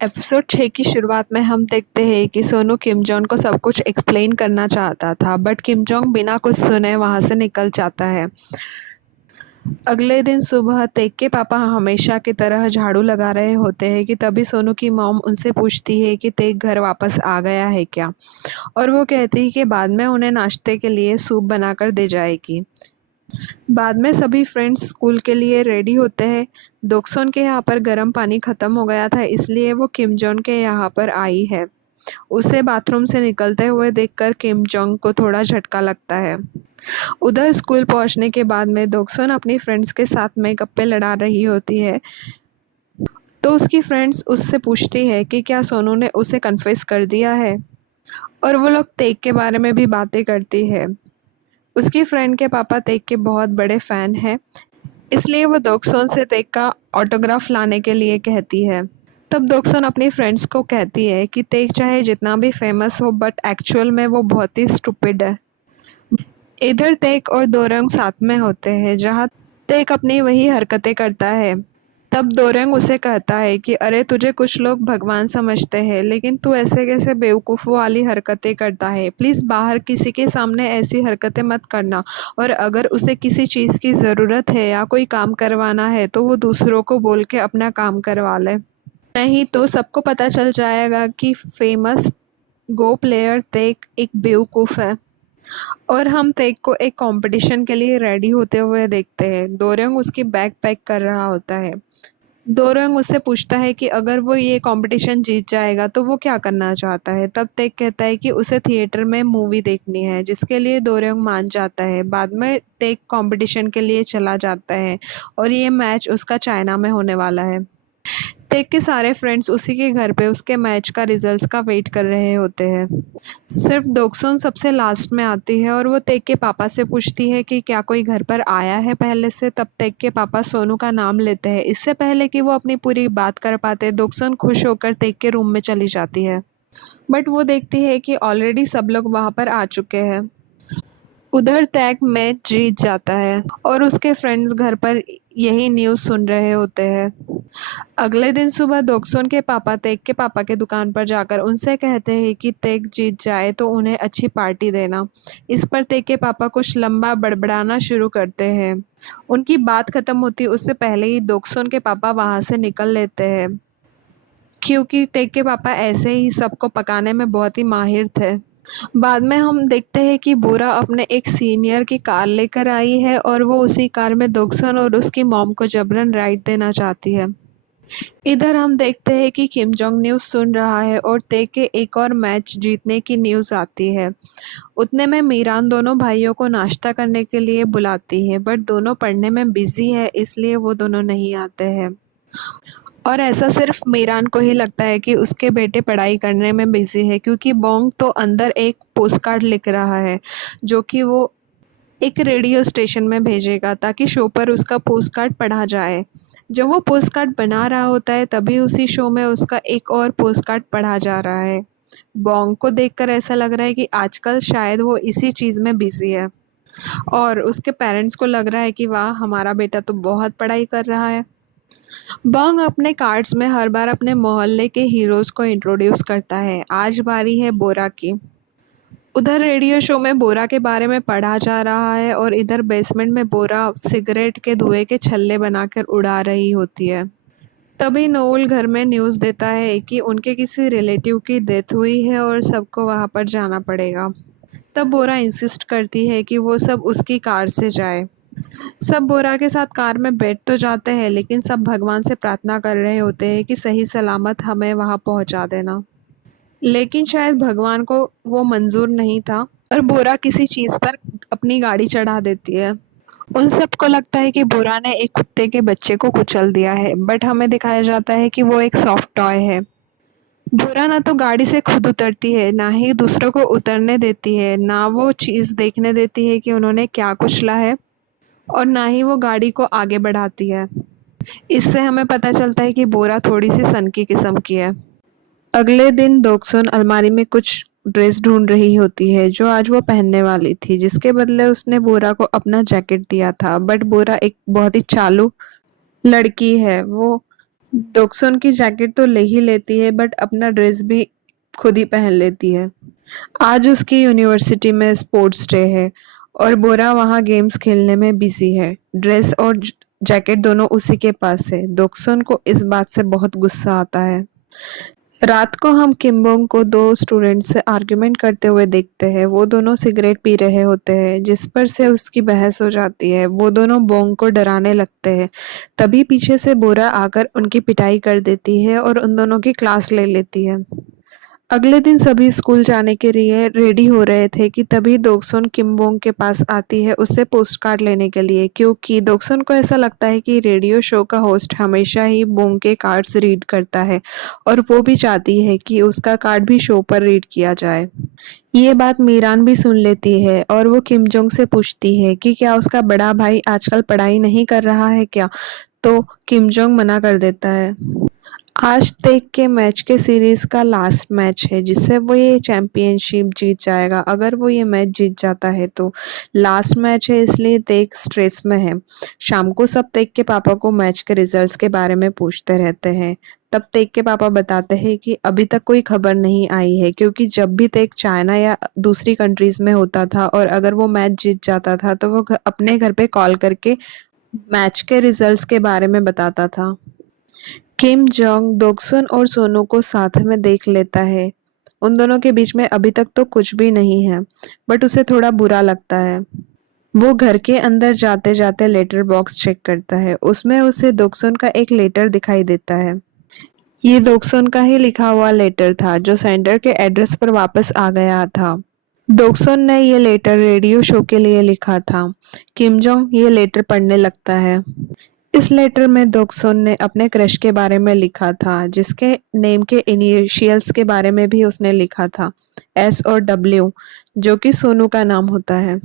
Episode 6 की शुरुआत में हम देखते हैं कि सोनू किम जोंग को सब कुछ एक्सप्लेन करना चाहता था, बट किम जोंग बिना कुछ सुने वहां से निकल जाता है। अगले दिन सुबह तेक के पापा हमेशा की तरह झाड़ू लगा रहे होते हैं कि तभी सोनू की मॉम उनसे पूछती है कि तेक घर वापस आ गया है क्या, और वो कहती है कि बाद में उन्हें नाश्ते के लिए सूप बनाकर दे जाएगी। बाद में सभी फ्रेंड्स स्कूल के लिए रेडी होते हैं। दोक्सोन के यहाँ पर गर्म पानी खत्म हो गया था, इसलिए वो किम जोंग के यहाँ पर आई है। उसे बाथरूम से निकलते हुए देखकर किम जोंग को थोड़ा झटका लगता है। उधर स्कूल पहुंचने के बाद में दोक्सोन अपनी फ्रेंड्स के साथ में गप्पे लड़ा रही होती है, तो उसकी फ्रेंड्स उससे पूछती है कि क्या सोनू ने उसे कन्फेस कर दिया है, और वो लोग तेक के बारे में भी बातें करती है। उसकी फ्रेंड के पापा तेक के बहुत बड़े फ़ैन हैं, इसलिए वो दोक्सोन से तेक का ऑटोग्राफ लाने के लिए कहती है। तब दोक्सोन अपनी फ्रेंड्स को कहती है कि तेक चाहे जितना भी फेमस हो, बट एक्चुअल में वो बहुत ही स्टूपिड है। इधर तेक और दोरंग साथ में होते हैं, जहाँ तेक अपनी वही हरकतें करता है। तब दोरंग उसे कहता है कि अरे, तुझे कुछ लोग भगवान समझते हैं, लेकिन तू ऐसे कैसे बेवकूफ़ों वाली हरकतें करता है। प्लीज़ बाहर किसी के सामने ऐसी हरकतें मत करना, और अगर उसे किसी चीज़ की ज़रूरत है या कोई काम करवाना है तो वो दूसरों को बोल के अपना काम करवा ले, नहीं तो सबको पता चल जाएगा कि फेमस गो प्लेयर तेक एक बेवकूफ़ है। और हम तेक को एक कंपटीशन के लिए रेडी होते हुए देखते हैं। दोरंग उसकी बैग पैक कर रहा होता है। दोरंग उससे पूछता है कि अगर वो ये कंपटीशन जीत जाएगा तो वो क्या करना चाहता है। तब तेक कहता है कि उसे थिएटर में मूवी देखनी है, जिसके लिए दोरंग मान जाता है। बाद में तेक कंपटीशन के लिए चला जाता है, और ये मैच उसका चाइना में होने वाला है। टेक के सारे फ्रेंड्स उसी के घर पे उसके मैच का रिजल्ट्स का वेट कर रहे होते हैं। सिर्फ दोक्सुन सबसे लास्ट में आती है, और वो तेक के पापा से पूछती है कि क्या कोई घर पर आया है पहले से। तब तेक के पापा सोनू का नाम लेते हैं। इससे पहले कि वो अपनी पूरी बात कर पाते, दोक्सुन खुश होकर तेक के रूम में चली जाती है, बट वो देखती है कि ऑलरेडी सब लोग वहाँ पर आ चुके हैं। उधर तैक मैच जीत जाता है, और उसके फ्रेंड्स घर पर यही न्यूज़ सुन रहे होते हैं। अगले दिन सुबह दोक्सुन के पापा तेक के पापा के दुकान पर जाकर उनसे कहते हैं कि तेक जीत जाए तो उन्हें अच्छी पार्टी देना। इस पर तेक के पापा कुछ लंबा बड़बड़ाना शुरू करते हैं। उनकी बात खत्म होती उससे पहले ही दोक्सुन के पापा वहाँ से निकल लेते हैं, क्योंकि तेक के पापा ऐसे ही सबको पकाने में बहुत ही माहिर थे। बाद में हम देखते हैं कि बोरा अपने एक सीनियर की कार लेकर आई है, और वो उसी कार में दोक्सन और उसकी मॉम को जबरन राइड देना चाहती है। इधर हम देखते हैं कि किम जोंग न्यूज़ सुन रहा है, और ते के एक और मैच जीतने की न्यूज़ आती है। उतने में मीरान दोनों भाइयों को नाश्ता करने के लिए बुलाती है, बट दोनों पढ़ने में बिजी है, इसलिए वो दोनों नहीं आते हैं। और ऐसा सिर्फ मीरान को ही लगता है कि उसके बेटे पढ़ाई करने में बिजी है, क्योंकि बोंग तो अंदर एक पोस्ट कार्ड लिख रहा है, जो कि वो एक रेडियो स्टेशन में भेजेगा ताकि शो पर उसका पोस्ट कार्ड पढ़ा जाए। जब वो पोस्ट कार्ड बना रहा होता है, तभी उसी शो में उसका एक और पोस्ट कार्ड पढ़ा जा रहा है। बोंग को देखकर ऐसा लग रहा है कि आजकल शायद वो इसी चीज़ में बिजी है, और उसके पेरेंट्स को लग रहा है कि वाह, हमारा बेटा तो बहुत पढ़ाई कर रहा है। बॉन्ग अपने कार्ड्स में हर बार अपने मोहल्ले के हीरोज़ को इंट्रोड्यूस करता है। आज बारी है बोरा की। उधर रेडियो शो में बोरा के बारे में पढ़ा जा रहा है, और इधर बेसमेंट में बोरा सिगरेट के धुएं के छल्ले बनाकर उड़ा रही होती है। तभी नोएल घर में न्यूज़ देता है कि उनके किसी रिलेटिव की डेथ हुई है और सबको वहाँ पर जाना पड़ेगा। तब बोरा इंसिस्ट करती है कि वो सब उसकी कार से जाए। सब बोरा के साथ कार में बैठ तो जाते हैं, लेकिन सब भगवान से प्रार्थना कर रहे होते हैं कि सही सलामत हमें वहाँ पहुँचा देना। लेकिन शायद भगवान को वो मंजूर नहीं था, और बोरा किसी चीज़ पर अपनी गाड़ी चढ़ा देती है। उन सबको लगता है कि बोरा ने एक कुत्ते के बच्चे को कुचल दिया है, बट हमें दिखाया जाता है कि वो एक सॉफ्ट टॉय है। बोरा ना तो गाड़ी से खुद उतरती है, ना ही दूसरों को उतरने देती है, ना वो चीज़ देखने देती है कि उन्होंने क्या कुचला है, और ना ही वो गाड़ी को आगे बढ़ाती है। इससे हमें पता चलता है कि बोरा थोड़ी सी सनकी किस्म की है। अगले दिन दोक्सुन अलमारी में कुछ ड्रेस ढूंढ रही होती है जो आज वो पहनने वाली थी, जिसके बदले उसने बोरा को अपना जैकेट दिया था। बट बोरा एक बहुत ही चालू लड़की है, वो दोक्सुन की जैकेट तो ले ही लेती है बट अपना ड्रेस भी खुद ही पहन लेती है। आज उसकी यूनिवर्सिटी में स्पोर्ट्स डे है और बोरा वहाँ गेम्स खेलने में बिजी है। ड्रेस और जैकेट दोनों उसी के पास है। दोक्सुन को इस बात से बहुत गुस्सा आता है। रात को हम किम्बोंग को दो स्टूडेंट से आर्ग्यूमेंट करते हुए देखते हैं। वो दोनों सिगरेट पी रहे होते हैं जिस पर से उसकी बहस हो जाती है। वो दोनों बोंग को डराने लगते हैं। तभी पीछे से बोरा आकर उनकी पिटाई कर देती है और उन दोनों की क्लास ले लेती है। अगले दिन सभी स्कूल जाने के लिए रेडी हो रहे थे कि तभी दोक्सुन किम्बोंग के पास आती है उससे पोस्ट कार्ड लेने के लिए, क्योंकि दोक्सुन को ऐसा लगता है कि रेडियो शो का होस्ट हमेशा ही बोंग के कार्ड्स रीड करता है और वो भी चाहती है कि उसका कार्ड भी शो पर रीड किया जाए। ये बात मीरान भी सुन लेती है और वो किमजोंग से पूछती है कि क्या उसका बड़ा भाई आजकल पढ़ाई नहीं कर रहा है क्या, तो किमजोंग मना कर देता है। आज तक के मैच के सीरीज का लास्ट मैच है जिससे वो ये चैंपियनशिप जीत जाएगा। अगर वो ये मैच जीत जाता है तो लास्ट मैच है, इसलिए तेक स्ट्रेस में है। शाम को सब तेक के पापा को मैच के रिजल्ट्स के बारे में पूछते रहते हैं। तब तेक के पापा बताते हैं कि अभी तक कोई खबर नहीं आई है, क्योंकि जब भी तेक चाइना या दूसरी कंट्रीज में होता था और अगर वो मैच जीत जाता था तो वो अपने घर पे कॉल करके मैच के रिजल्ट्स के बारे में बताता था। किम जोंग दोक्सुन और सोनू को साथ में देख लेता है। उन दोनों के बीच में अभी तक तो कुछ भी नहीं है, बट उसे थोड़ा बुरा लगता है। वो घर के अंदर जाते जाते लेटर बॉक्स चेक करता है। उसमें उसे दोक्सुन का एक लेटर दिखाई देता है। ये दोक्सुन का ही लिखा हुआ लेटर था जो सेंडर के एड्रेस पर वापस आ गया था। दोक्सुन ने ये लेटर रेडियो शो के लिए लिखा था। किम जोंग ये लेटर पढ़ने लगता है। इस लेटर में दोक्सुन ने अपने क्रश के बारे में लिखा था, जिसके नेम के इनिशियल्स के बारे में भी उसने लिखा था, एस और डब्ल्यू, जो कि सोनू का नाम होता है।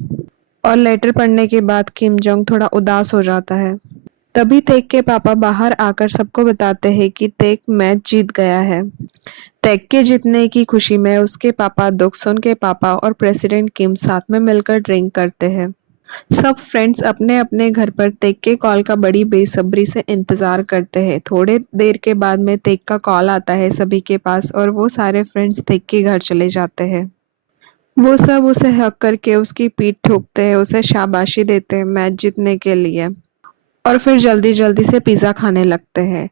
और लेटर पढ़ने के बाद किम जोंग थोड़ा उदास हो जाता है। तभी तेक के पापा बाहर आकर सबको बताते हैं कि तेक मैच जीत गया है। तेक के जीतने की खुशी में उसके पापा, दोक्सुन के पापा और प्रेसिडेंट किम साथ में मिलकर ड्रिंक करते हैं। सब फ्रेंड्स अपने अपने घर पर तेक के कॉल का बड़ी बेसब्री से इंतजार करते हैं। थोड़े देर के बाद में तेक का कॉल आता है सभी के पास और वो सारे फ्रेंड्स तेक के घर चले जाते हैं। वो सब उसे हक करके उसकी पीठ ठोकते हैं, उसे शाबाशी देते हैं मैच जीतने के लिए और फिर जल्दी जल्दी से पिज्ज़ा खाने लगते हैं।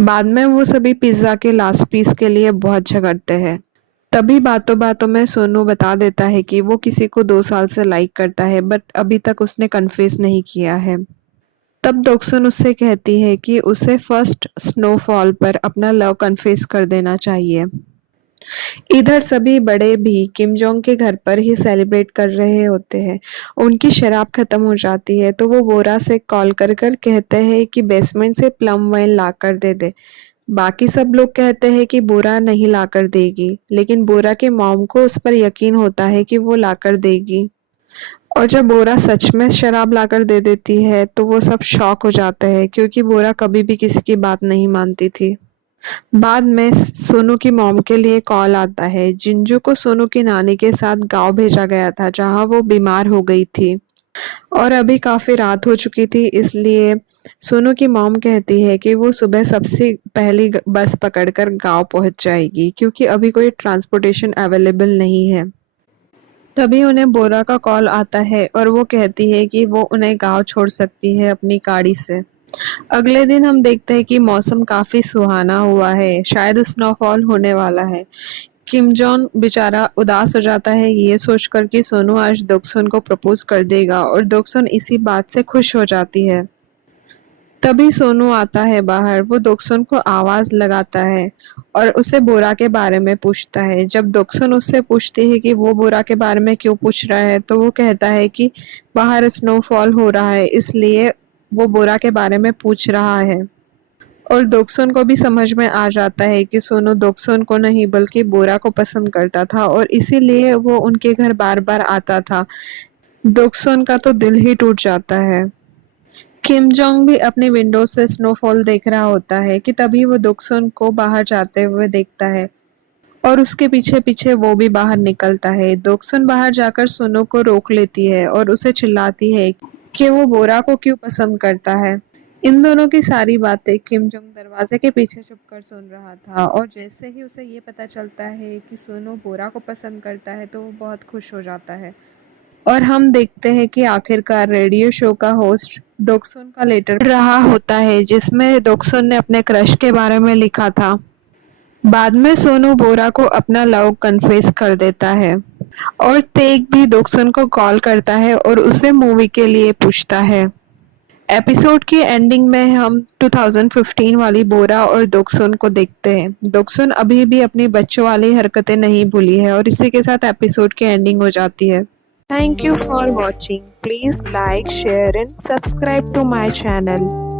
बाद में वो सभी पिज्ज़ा के लास्ट पीस के लिए बहुत झगड़ते हैं। तभी बातों बातों में सोनू बता देता है कि वो किसी को 2 साल से लाइक करता है बट अभी तक उसने कन्फेस नहीं किया है। तब दोक्सुन उससे कहती है कि उसे फर्स्ट स्नोफॉल पर अपना लव कन्फेस कर देना चाहिए। इधर सभी बड़े भी किम जोंग के घर पर ही सेलिब्रेट कर रहे होते हैं। उनकी शराब खत्म हो जाती है तो वो बोरा से कॉल कर कर कहते हैं कि बेसमेंट से प्लम वाइन ला कर दे दे। बाकी सब लोग कहते हैं कि बोरा नहीं लाकर देगी, लेकिन बोरा के मॉम को उस पर यकीन होता है कि वो लाकर देगी। और जब बोरा सच में शराब लाकर दे देती है तो वो सब शॉक हो जाते हैं, क्योंकि बोरा कभी भी किसी की बात नहीं मानती थी। बाद में सोनू की मॉम के लिए कॉल आता है। जिंजू को सोनू की नानी के साथ गांव भेजा गया था जहां वो बीमार हो गई थी और अभी काफ़ी रात हो चुकी थी, इसलिए सोनू की मॉम कहती है कि वो सुबह सबसे पहली बस पकड़कर गांव पहुंच जाएगी, क्योंकि अभी कोई ट्रांसपोर्टेशन अवेलेबल नहीं है। तभी उन्हें बोरा का कॉल आता है और वो कहती है कि वो उन्हें गांव छोड़ सकती है अपनी गाड़ी से। अगले दिन हम देखते हैं कि मौसम काफ़ी सुहाना हुआ है, शायद स्नोफॉल होने वाला है। किम जॉन बेचारा उदास हो जाता है ये सोचकर कि सोनू आज दोक्सुन को प्रपोज कर देगा और दोक्सुन इसी बात से खुश हो जाती है। तभी सोनू आता है बाहर। वो दोक्सुन को आवाज लगाता है और उसे बोरा के बारे में पूछता है। जब दोक्सुन उससे पूछती है कि वो बोरा के बारे में क्यों पूछ रहा है तो वो कहता है कि बाहर स्नोफॉल हो रहा है, इसलिए वो बोरा के बारे में पूछ रहा है। और दोक्सुन को भी समझ में आ जाता है कि सोनू दोक्सुन को नहीं बल्कि बोरा को पसंद करता था और इसीलिए वो उनके घर बार बार आता था। दोक्सुन का तो दिल ही टूट जाता है। किम जोंग भी अपनी विंडो से स्नोफॉल देख रहा होता है कि तभी वो दोक्सुन को बाहर जाते हुए देखता है और उसके पीछे पीछे वो भी बाहर निकलता है। दोक्सुन बाहर जाकर सोनू को रोक लेती है और उसे चिल्लाती है कि वो बोरा को क्यों पसंद करता है। इन दोनों की सारी बातें किम जोंग दरवाजे के पीछे छुपकर सुन रहा था और जैसे ही उसे ये पता चलता है कि सोनू बोरा को पसंद करता है तो वो बहुत खुश हो जाता है। और हम देखते हैं कि आखिरकार रेडियो शो का होस्ट दोक्सुन का लेटर रहा होता है जिसमें दोक्सुन ने अपने क्रश के बारे में लिखा था। बाद में सोनू बोरा को अपना लव कन्फेस कर देता है और तेग भी दोक्सुन को कॉल करता है और उसे मूवी के लिए पूछता है। एपिसोड की एंडिंग में हम 2015 वाली बोरा और दोक्सुन को देखते हैं। दोक्सुन अभी भी अपनी बच्चों वाली हरकतें नहीं भूली है और इसी के साथ एपिसोड की एंडिंग हो जाती है। Thank you for watching. Please like, share and subscribe to my channel.